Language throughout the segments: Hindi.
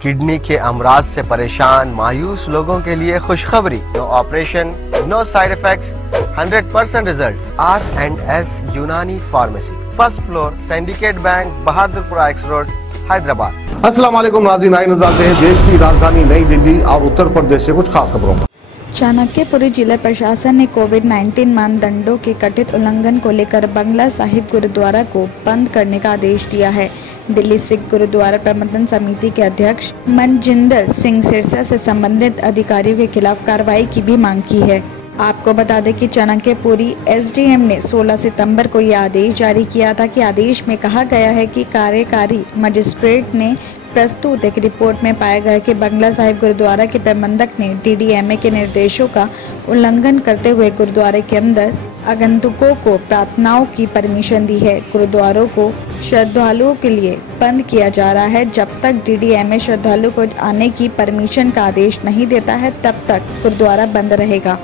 किडनी के अमराज से परेशान मायूस लोगों के लिए खुशखबरी। No operation, no side effects, 100% result. R&S Unani pharmacy, first floor, Syndicate bank, Bahadurpura x road, Hyderabad. अस्सलाम वालेकुम नाज़रीन, आइए नजर डालते हैं देश की राजधानी नई दिल्ली और उत्तर प्रदेश से कुछ खास खबरों पर। चाणक्यपुरी जिला प्रशासन ने कोविड-19 मानदंडों के कथित उल्लंघन को लेकर बंगला साहिब गुरुद्वारा को बंद करने का आदेश दिया है। दिल्ली सिख गुरुद्वारा प्रबंधन समिति के अध्यक्ष मनजिंदर सिंह सिरसा से संबंधित अधिकारियों के खिलाफ कार्रवाई की भी मांग की है। आपको बता दें कि चाणक्यपुरी SDM ने 16 सितंबर को यह आदेश जारी किया था कि आदेश में कहा गया है कि कार्यकारी मजिस्ट्रेट ने प्रस्तुत एक रिपोर्ट में पाया गया कि बंगला साहिब गुरुद्वारा के प्रबंधक ने DDMA के निर्देशों का उल्लंघन करते हुए गुरुद्वारे के अंदर आगंतुकों को प्रार्थनाओं की परमिशन दी है। गुरुद्वारों को श्रद्धालुओं के लिए बंद किया जा रहा है। जब तक DDMA श्रद्धालु को आने की परमिशन का आदेश नहीं देता है तब तक गुरुद्वारा बंद रहेगा।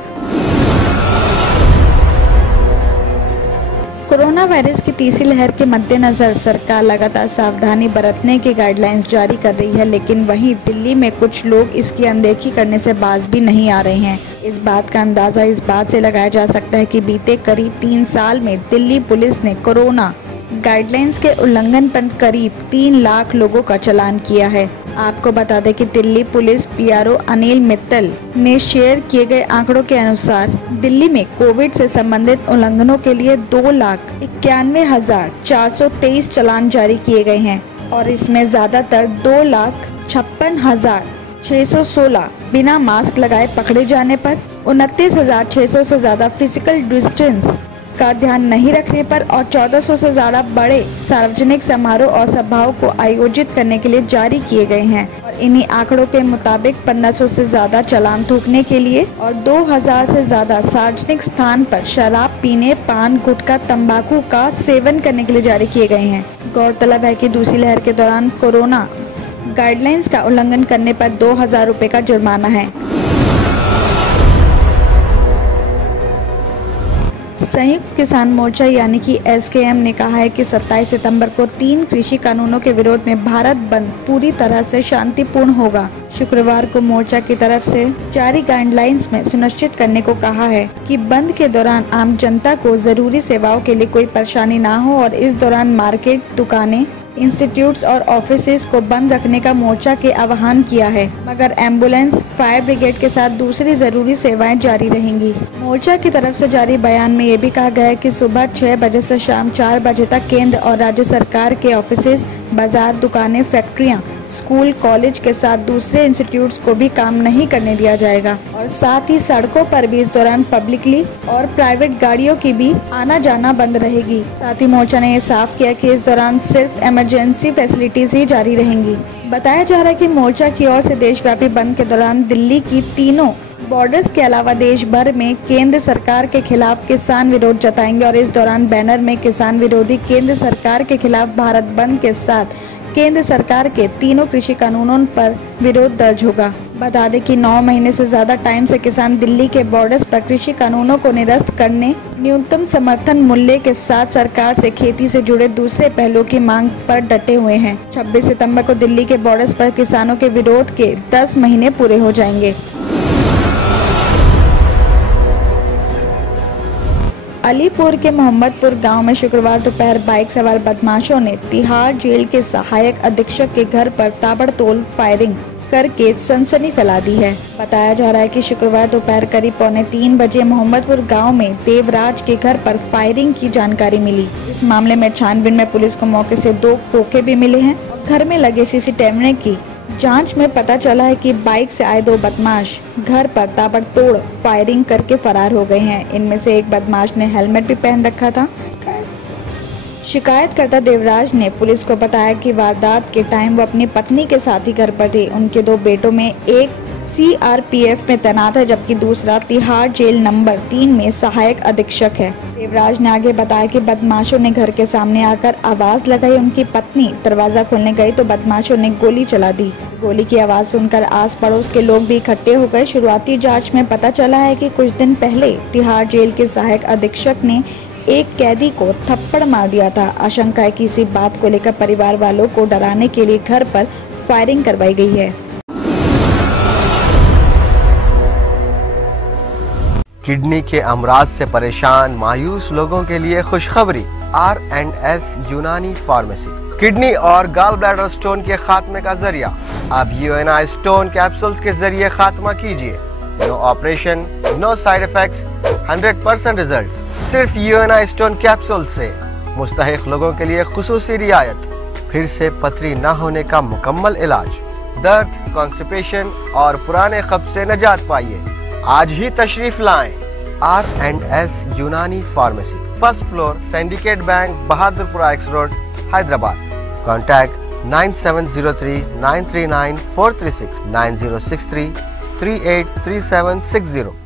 कोरोना वायरस की तीसरी लहर के मद्देनजर सरकार लगातार सावधानी बरतने की गाइडलाइंस जारी कर रही है, लेकिन वहीं दिल्ली में कुछ लोग इसकी अनदेखी करने से बाज भी नहीं आ रहे हैं। इस बात का अंदाजा इस बात से लगाया जा सकता है कि बीते करीब 3 साल में दिल्ली पुलिस ने कोरोना गाइडलाइंस के उल्लंघन पर करीब 3 लाख लोगों का चालान किया है। आपको बता दें कि दिल्ली पुलिस PRO अनिल मित्तल ने शेयर किए गए आंकड़ों के अनुसार दिल्ली में कोविड से संबंधित उल्लंघनों के लिए 2,91,423 चालान जारी किए गए हैं और इसमें ज्यादातर 2,56,616 बिना मास्क लगाए पकड़े जाने पर, 29,600 से ज्यादा फिजिकल डिस्टेंस का ध्यान नहीं रखने पर और 1400 से ज्यादा बड़े सार्वजनिक समारोह और सभाओं को आयोजित करने के लिए जारी किए गए हैं। और इन्हीं आंकड़ों के मुताबिक 1500 से ज्यादा चालान थूकने के लिए और 2000 से ज्यादा सार्वजनिक स्थान पर शराब पीने, पान, गुटखा, तंबाकू का सेवन करने के लिए जारी किए गए हैं। गौरतलब है कि दूसरी लहर के दौरान कोरोना गाइडलाइंस का उल्लंघन करने पर 2000 रुपए का जुर्माना है। संयुक्त किसान मोर्चा यानी कि SKM ने कहा है कि 27 सितंबर को 3 कृषि कानूनों के विरोध में भारत बंद पूरी तरह से शांतिपूर्ण होगा। शुक्रवार को मोर्चा की तरफ से जारी गाइडलाइंस में सुनिश्चित करने को कहा है कि बंद के दौरान आम जनता को जरूरी सेवाओं के लिए कोई परेशानी ना हो और इस दौरान मार्केट, दुकानें, इंस्टीट्यूट्स और ऑफिसेज को बंद रखने का मोर्चा के आह्वान किया है, मगर एम्बुलेंस, फायर ब्रिगेड के साथ दूसरी जरूरी सेवाएं जारी रहेंगी। मोर्चा की तरफ से जारी बयान में ये भी कहा गया है कि सुबह 6 बजे से शाम 4 बजे तक केंद्र और राज्य सरकार के ऑफिसेज, बाजार, दुकानें, फैक्ट्रियां, स्कूल, कॉलेज के साथ दूसरे इंस्टीट्यूट्स को भी काम नहीं करने दिया जाएगा और साथ ही सड़कों पर भी इस दौरान पब्लिकली और प्राइवेट गाड़ियों की भी आना जाना बंद रहेगी। साथ ही मोर्चा ने ये साफ किया कि इस दौरान सिर्फ इमरजेंसी फैसिलिटीज ही जारी रहेंगी। बताया जा रहा है कि मोर्चा की ओर से देशव्यापी बंद के दौरान दिल्ली की तीनों बॉर्डर्स के अलावा देश भर में केंद्र सरकार के खिलाफ किसान विरोध जताएंगे और इस दौरान बैनर में किसान विरोधी केंद्र सरकार के खिलाफ भारत बंद के साथ केंद्र सरकार के तीनों कृषि कानूनों पर विरोध दर्ज होगा। बता दें कि 9 महीने से ज्यादा टाइम से किसान दिल्ली के बॉर्डर्स पर कृषि कानूनों को निरस्त करने, न्यूनतम समर्थन मूल्य के साथ सरकार से खेती से जुड़े दूसरे पहलुओं की मांग पर डटे हुए हैं। 26 सितंबर को दिल्ली के बॉर्डर्स पर किसानों के विरोध के 10 महीने पूरे हो जाएंगे। अलीपुर के मोहम्मदपुर गांव में शुक्रवार दोपहर बाइक सवार बदमाशों ने तिहाड़ जेल के सहायक अधीक्षक के घर पर ताबड़तोड़ फायरिंग करके सनसनी फैला दी है। बताया जा रहा है कि शुक्रवार दोपहर करीब 2:45 बजे मोहम्मदपुर गांव में देवराज के घर पर फायरिंग की जानकारी मिली। इस मामले में छानबीन में पुलिस को मौके से 2 खोखे भी मिले हैं और घर में लगे CCTV की जांच में पता चला है कि बाइक से आए 2 बदमाश घर पर ताबड़तोड़ फायरिंग करके फरार हो गए हैं। इनमें से एक बदमाश ने हेलमेट भी पहन रखा था। शिकायतकर्ता देवराज ने पुलिस को बताया कि वारदात के टाइम वो अपनी पत्नी के साथ ही घर पर थे। उनके 2 बेटों में एक CRPF में तैनात है जबकि दूसरा तिहाड़ जेल नंबर 3 में सहायक अधीक्षक है। देवराज ने आगे बताया कि बदमाशों ने घर के सामने आकर आवाज लगाई। उनकी पत्नी दरवाजा खोलने गई तो बदमाशों ने गोली चला दी। गोली की आवाज सुनकर आस पड़ोस के लोग भी इकट्ठे हो गए। शुरुआती जांच में पता चला है कि कुछ दिन पहले तिहाड़ जेल के सहायक अधीक्षक ने एक कैदी को थप्पड़ मार दिया था। आशंका है कि इसी बात को लेकर परिवार वालों को डराने के लिए घर पर फायरिंग करवाई गई है। किडनी के अमराज से परेशान मायूस लोगों के लिए खुशखबरी। R&S यूनानी फार्मेसी किडनी और गॉल ब्लैडर स्टोन के खात्मे का जरिया। अब UNI स्टोन कैप्सूल्स के जरिए खात्मा कीजिए। No operation, no side effects, 100% result. सिर्फ UNI स्टोन कैप्सूल से मुस्तहिक लोगों के लिए खुसूसी रियायत। फिर से पथरी न होने का मुकम्मल इलाज। दर्द, कॉन्स्टिपेशन और पुराने कब्ज से निजात पाइए। आज ही तशरीफ लाएं। R&S Unani pharmacy, first floor, Syndicate bank, Bahadurpura X road, Hyderabad. Contact 9703 939 436 9063 383760।